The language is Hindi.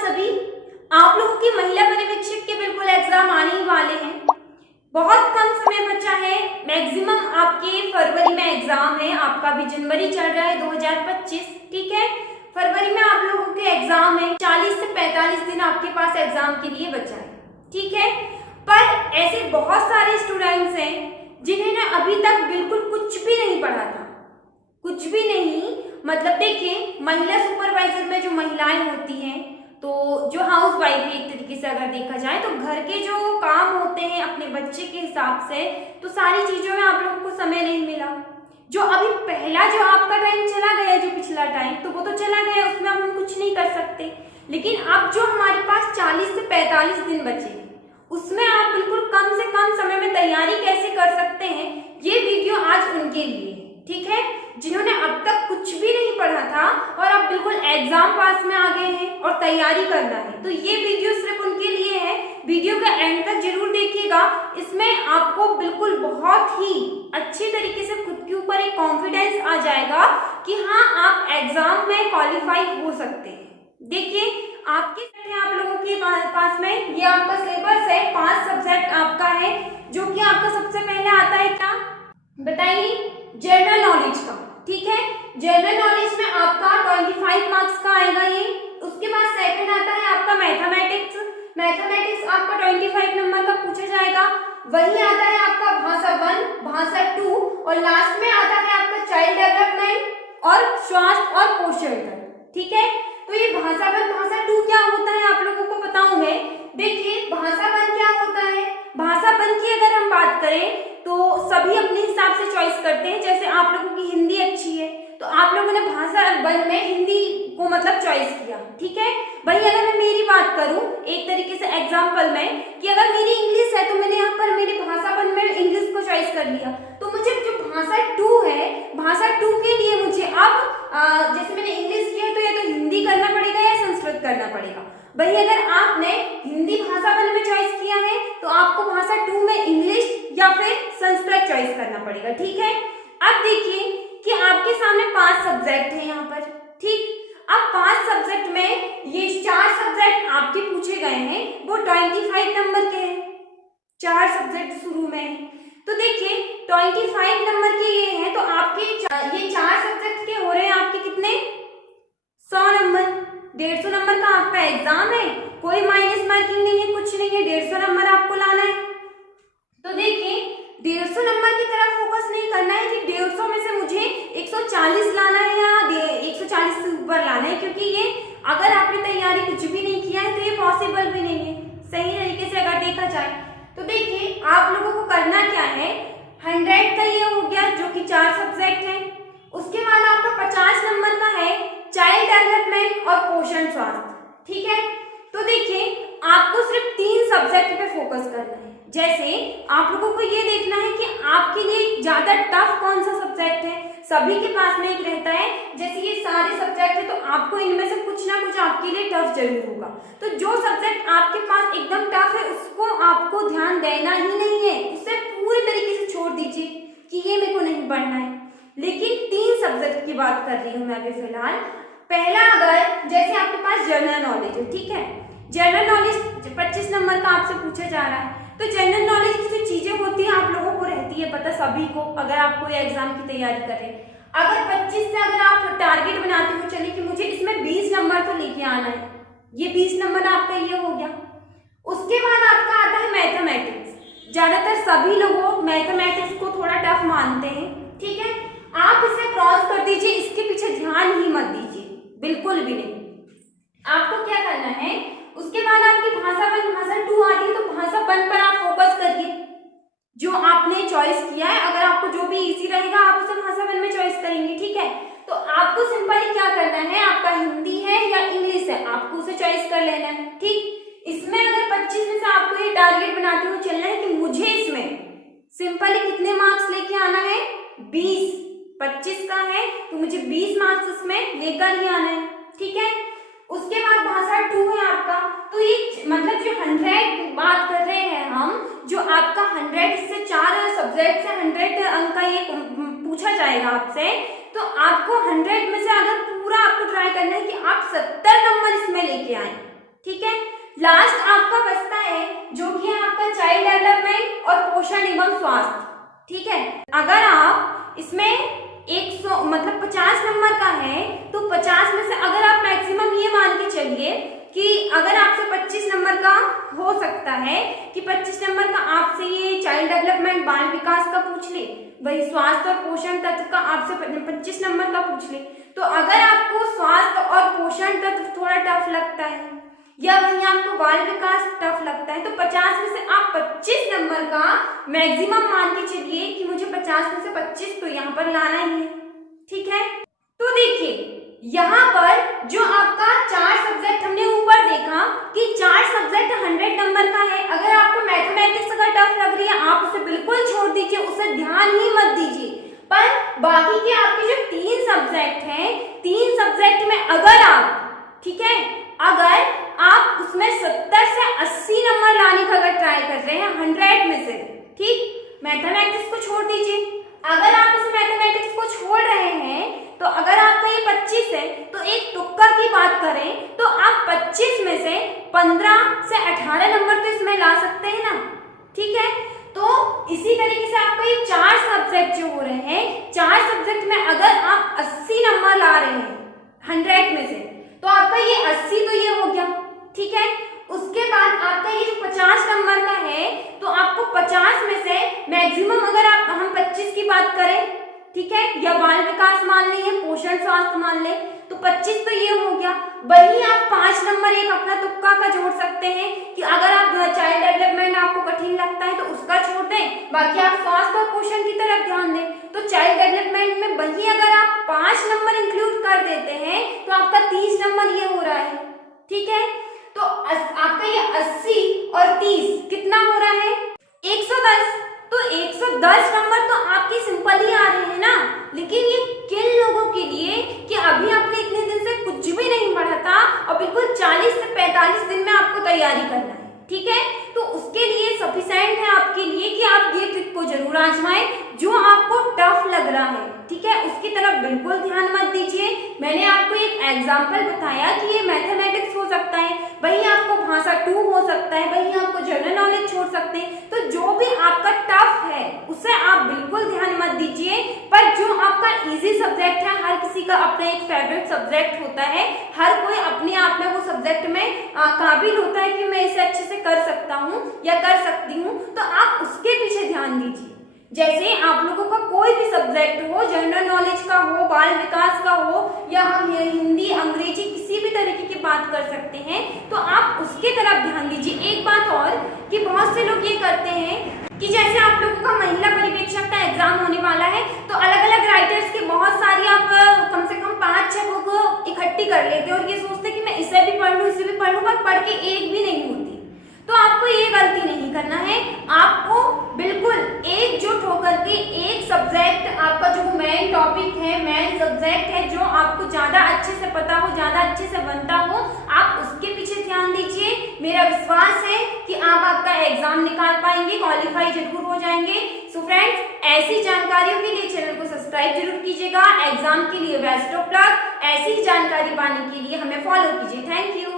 सभी। आप लोगों की महिला पर्यवेक्षक के बिल्कुल एग्जाम आने ही वाले हैं। बहुत कम समय बचा है, मैक्सिमम आपके फरवरी में एग्जाम है। आपका भी जनवरी चल रहा है 2025, ठीक है। फरवरी में आप लोगों के एग्जाम है। 40 से 45 दिन आपके पास एग्जाम के लिए बचा है, ठीक है। पर ऐसे बहुत सारे स्टूडेंट्स हैं जिन्होंने अभी तक बिल्कुल कुछ भी नहीं पढ़ा था, कुछ भी नहीं। मतलब देखिए, महिला सुपरवाइजर में जो महिलाएं होती हैं, तो जो हाउस वाइफ है, एक तरीके से अगर देखा जाए तो घर के जो काम होते हैं अपने बच्चे के हिसाब से, तो सारी चीजों में आप लोगों को समय नहीं मिला। जो अभी पहला जो आपका टाइम चला गया, जो पिछला टाइम, तो वो तो चला गया, उसमें अब हम कुछ नहीं कर सकते। लेकिन अब जो हमारे पास 40 से 45 दिन बचे, उसमें आप बिल्कुल कम से कम समय में तैयारी कैसे कर सकते हैं, ये वीडियो आज उनके लिए है, ठीक है। जिन्होंने अब तक कुछ भी नहीं पढ़ा था और अब बिल्कुल एग्जाम पास में आ गए हैं और तैयारी करना है, तो ये वीडियो सिर्फ उनके लिए है। वीडियो का एंड तक जरूर देखिएगा। इसमें आपको बिल्कुल बहुत ही अच्छे तरीके से खुद के ऊपर एक कॉन्फिडेंस आ जाएगा कि हाँ, आप एग्जाम में क्वालिफाई हो सकते हैं। देखिए, आपके आप लोगों के पास में ये आपका सिलेबस है। 5 सब्जेक्ट आपका है, जो कि आपका सबसे पहले आता है क्या बताइए, जनरल नॉलेज का, ठीक है। जनरल नॉलेज में आपका 25 मार्क्स का आएगा ये। उसके बाद सेकंड आता है आपका मैथमेटिक्स। मैथमेटिक्स आपका 25 नंबर का पूछा जाएगा। वही आता है आपका भाषा 1, भाषा 2 और लास्ट में आता है आपका चाइल्ड डेवलपमेंट और स्वास्थ्य और पोषण, ठीक है। तो ये भाषा 1, भाषा 2 क्या होता है आप लोगों को बताऊं मैं। देखिए, भाषा 1 क्या होता है। भाषा 1 की अगर हम बात करें तो सभी अपने हिसाब से चॉइस करते हैं। जैसे आप लोगों की हिंदी अच्छी है, तो आप लोगों ने भाषा 1 में हिंदी को मतलब चॉइस किया, ठीक है। वही अगर मैं मेरी बात करूं एक तरीके से एग्जांपल में, कि अगर मेरी इंग्लिश है तो मैंने यहाँ पर मेरी भाषा 1 में इंग्लिश को चॉइस कर लिया। तो मुझे जो भाषा 2 है, भाषा 2 के लिए मुझे अब जैसे मैंने इंग्लिश किया है, तो या तो हिंदी करना पड़ेगा या संस्कृत करना पड़ेगा। वही अगर आपने हिंदी भाषा 1 में चॉइस किया है, तो आपको भाषा 2 में इंग्लिश या फिर संस्कृत चॉइस करना पड़ेगा, ठीक है। अब देखिए कि आपके सामने 5 सब्जेक्ट है यहाँ पर, ठीक। अब 5 सब्जेक्ट में ये 4 सब्जेक्ट आपके पूछे गए हैं, वो 25 नंबर के हैं। 4 सब्जेक्ट शुरू में है, तो देखिए 25 नंबर के ये हैं, तो आपके ये 4 सब्जेक्ट के हो रहे हैं आपके कितने, 100 नंबर। 150 नंबर का आपका एग्जाम है, कोई माइनस मार्किंग नहीं है, कुछ नहीं है, 150 नंबर आपको लाना है। तो देखिए, 150 नंबर की तरफ फोकस नहीं करना है कि 150 में से मुझे 140 लाना है या 140 से ऊपर लाना है, क्योंकि ये अगर आपने तैयारी कुछ भी नहीं किया है तो ये पॉसिबल भी नहीं है सही तरीके से अगर देखा जाए। तो देखिए, आप लोगों को करना क्या है, 100 का ये हो गया जो कि 4 सब्जेक्ट है। उसके बाद आपका 50 नंबर का है चाइल्ड डेवलपमेंट और पोषण स्वास्थ्य, ठीक है। तो देखिए, आपको सिर्फ 3 सब्जेक्ट पे फोकस करना है। जैसे आप लोगों को ये देखना है कि आपके लिए ज्यादा टफ कौन सा सब्जेक्ट है। सभी के पास में एक रहता है, जैसे ये सारे सब्जेक्ट है, तो आपको इनमें से कुछ ना कुछ आपके लिए टफ जरूर होगा। तो जो सब्जेक्ट आपके पास एकदम टफ है, उसको आपको ध्यान देना ही नहीं है, उसे पूरे तरीके से छोड़ दीजिए कि ये मेरे को नहीं पढ़ना है। लेकिन 3 सब्जेक्ट की बात कर रही हूँ मैं अभी फिलहाल। पहला, अगर जैसे आपके पास जनरल नॉलेज है, ठीक है, जनरल नॉलेज 25 नंबर का आपसे पूछा जा रहा है, तो जनरल नॉलेज की जो चीजें होती हैं आप लोगों को रहती है पता, सभी को, अगर आप कोई एग्जाम की तैयारी करें। अगर 25 से अगर आप टारगेट बनाते हो, चलिए कि मुझे इसमें 20 नंबर तो लेके आना है, ये 20 नंबर आपका ये हो गया। उसके बाद आपका आता है मैथमेटिक्स। ज्यादातर सभी लोग मैथमेटिक्स को थोड़ा टफ मानते हैं, ठीक है। आप इसे क्रॉस कर दीजिए, इसके पीछे ध्यान ही मत दीजिए, बिल्कुल भी नहीं। आपको क्या करना है, उसके बाद आपकी भाषा 1, भाषा 2 आती है, तो भाषा 1 पर आप फोकस करिए, जो आपने चॉइस किया है। अगर आपको जो भी इजी रहेगा आप उसे भाषा 1 में चॉइस करेंगे, ठीक है। तो आपको सिंपली क्या करना है, आपका हिंदी है या इंग्लिश है, आपको उसे चॉइस कर लेना है, ठीक। इसमें अगर 25 में से आपको ये टारगेट बनाते हुए चलना है कि मुझे इसमें सिंपली कितने मार्क्स लेके आना है, 20। 25 का है तो मुझे 20 मार्क्स इसमें लेकर ही आना है, ठीक है। उसके बाद भाषा 2 है आपका, तो ये मतलब जो 100 बात कर रहे हैं हम, जो आपका 100 से 4 सब्जेक्ट से 100 अंक का ये पूछा जाएगा आपसे, तो आपको 100 में से अगर पूरा आपको ट्राई करना है कि आप 70 नंबर इसमें लेके आए, स्वास्थ्य, ठीक है। अगर आप इसमें 100 मतलब 50 नंबर का है तो 50 में से अगर आप मैक्सिमम ये मान के चलिए कि अगर आपसे 25 नंबर का हो सकता है कि 25 नंबर का आपसे ये चाइल्ड डेवलपमेंट बाल विकास का पूछ ले, वही स्वास्थ्य और पोषण तत्व का आपसे 25 नंबर का पूछ ले, तो अगर आपको स्वास्थ्य और पोषण तत्व थोड़ा टफ लगता है या वहीं आपको बाल विकास टफ लगता है तो 50 में से आप 25 नंबर का मैक्सिमम मान के चलिए कि मुझे 50 में से 25 तो यहाँ पर लाना ही है, ठीक है। तो देखिए यहाँ पर जो आपका 4 सब्जेक्ट हमने ऊपर देखा कि 4 सब्जेक्ट 100 नंबर का है। अगर आपको मैथमेटिक्स अगर टफ लग रही है आप उसे बिल्कुल छोड़ दीजिए, उसे ध्यान ही मत दीजिए। पर बाकी के आपके जो 3 सब्जेक्ट हैं, 3 सब्जेक्ट में अगर आप, ठीक है, अगर आप उसमें 70 से 80 नंबर लाने का अगर ट्राई कर रहे हैं 100 में से, ठीक, मैथमेटिक्स को छोड़ दीजिए। अगर आप इस मैथमेटिक्स को छोड़ रहे हैं तो अगर आपका ये 25 है तो एक तुक्का की बात करें तो आप 25 में से 15 से 18 नंबर तो इसमें ला सकते हैं ना, ठीक है। तो इसी तरीके से आपका ये 4 सब्जेक्ट जो हो रहे हैं, 4 सब्जेक्ट में अगर आप 80 नंबर ला रहे हैं 100 में से तो आपका ये 80 तो ये हो गया, ठीक है। उसके बाद आपका ये जो 50 नंबर का है तो आपको 50 में से मैक्सिमम अगर हम 25 की बात करें, ठीक है, या बाल विकास मान लें या पोषण स्वास्थ्य मान लें तो 25 तो ये हो गया। वही आप 5 नंबर एक अपना तुक्का का जोड़ सकते हैं कि अगर आप चाइल्ड डेवलपमेंट आपको कठिन लगता है तो उसका छोड़ दें, बाकी आप स्वास्थ्य और पोषण की तरफ ध्यान दें। तो चाइल्ड डेवलपमेंट में वही अगर आप 5 नंबर इंक्लूड कर देते हैं तो आपका 30 नंबर ये हो रहा है, ठीक है। तो आपका ये 80 और 30 कितना हो रहा है 110। तो 110 नंबर तो आपके सिंपल ही आ रहे हैं ना, लेकिन ये किन लोगों के लिए कि अभी आपने इतने दिन से कुछ भी नहीं पढ़ा था और बिल्कुल 40 से 45 दिन में आपको तैयारी करना है, ठीक है। तो उसके लिए सफिशिएंट है आपके लिए कि आप ये ट्रिक को जरूर आजमाएं। जो आपको टफ लग रहा है, ठीक है, उसकी तरफ बिल्कुल ध्यान मत दीजिए। मैंने आपको एक एग्जाम्पल बताया कि ये मैथमेटिक्स हो सकता है, वही आपको भाषा 2 हो सकता है, वही आपको जनरल नॉलेज छोड़ सकते हैं। तो जो भी आपका टफ है उसे आप बिल्कुल ध्यान मत दीजिए, पर जो आपका इजी सब्जेक्ट है, हर किसी का अपना एक फेवरेट सब्जेक्ट होता है, हर कोई अपने आप में वो सब्जेक्ट में काबिल होता है कि मैं इसे अच्छे से कर सकता हूँ या कर सकती हूँ, तो आप उसके पीछे ध्यान दीजिए। जैसे आप लोगों का कोई भी सब्जेक्ट हो, जनरल नॉलेज का हो, बाल विकास का हो, या हम हिंदी अंग्रेजी किसी भी तरीके की बात कर सकते हैं, तो आप उसके तरफ ध्यान दीजिए। एक बात और कि बहुत से लोग ये करते हैं कि जैसे आप लोगों का महिला परिवेक्षक का एग्जाम होने वाला है तो अलग अलग राइटर्स की बहुत सारी आप कम से कम 5-6 बुक इकट्ठी कर लेते और ये सोचते कि मैं इसे भी पढ़ लूँ, इसे भी पढ़ लूँ, पर पढ़ के एक भी नहीं होती। तो आपको ये गलती नहीं करना है, आपको बिल्कुल एकजुट होकर के एक सब्जेक्ट आपका जो मेन टॉपिक है, मेन सब्जेक्ट है, जो आपको ज्यादा अच्छे से पता हो, ज्यादा अच्छे से बनता हो, आप उसके पीछे ध्यान दीजिए। मेरा विश्वास है कि आप आपका एग्जाम निकाल पाएंगे, क्वालिफाई जरूर हो जाएंगे। सो फ्रेंड्स, ऐसी जानकारियों के लिए चैनल को सब्सक्राइब जरूर कीजिएगा। एग्जाम के लिए बेस्ट ऑफ लक। ऐसी जानकारी पाने के लिए हमें फॉलो कीजिए। Thank you.